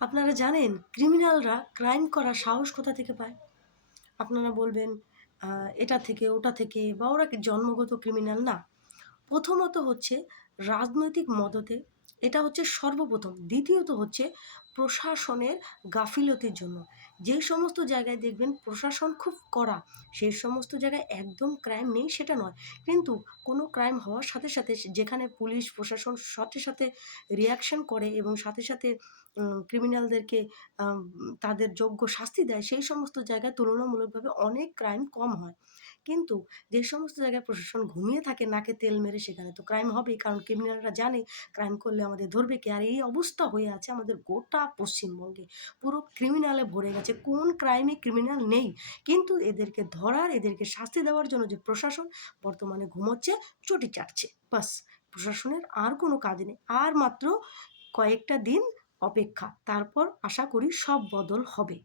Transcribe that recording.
আপনারা জানেন ক্রিমিনালরা ক্রাইম করার সাহস কোথা থেকে পায়? আপনারা বলবেন এটা থেকে, ওটা থেকে বা ওরা কি জন্মগত ক্রিমিনাল? না। প্রথমত হচ্ছে রাজনৈতিক মদতে, এটা হচ্ছে সর্বপ্রথম। দ্বিতীয়ত হচ্ছে প্রশাসনের গাফিলতির জন্য। যেই সমস্ত জায়গায় দেখবেন প্রশাসন খুব কড়া, সেই সমস্ত জায়গায় একদম ক্রাইম নেই সেটা নয়। কিন্তু কোনো ক্রাইম হওয়ার সাথে, সাথে যেখানে পুলিশ প্রশাসন সাথে, সাথে রিঅ্যাকশন করে এবং সাথে, সাথে ক্রিমিনালদেরকে আম তাদের যোগ্য শাস্তি দেয়, সেই সমস্ত জায়গায় তুলনামূলকভাবে অনেক ক্রাইম কম হয়। কিন্তু যে সমস্ত জায়গায় প্রশাসন ঘুমিয়ে থাকে নাকে তেল মেরে, সেখানে তো ক্রাইম হবেই। কারণ ক্রিমিনালরা জানে ক্রাইম করলে আমাদের ধরবে কে? আর এই অবস্থা হয়ে আছে আমাদের গোটা পশ্চিমবঙ্গে। পুরো ক্রিমিনালে ভরে গেছে। কোন ক্রাইমে ক্রিমিনাল নেই। কিন্তু এদেরকে ধরার, এদেরকে শাস্তি দেওয়ার জন্য যে প্রশাসন বর্তমানে ঘুমোচ্ছে, চটি চাটছে। বাস! প্রশাসনের আর কোনো কাজ নেই। আর মাত্র কয়েকটা দিন অপেক্ষা। তারপর আশা করি সব বদল হবে।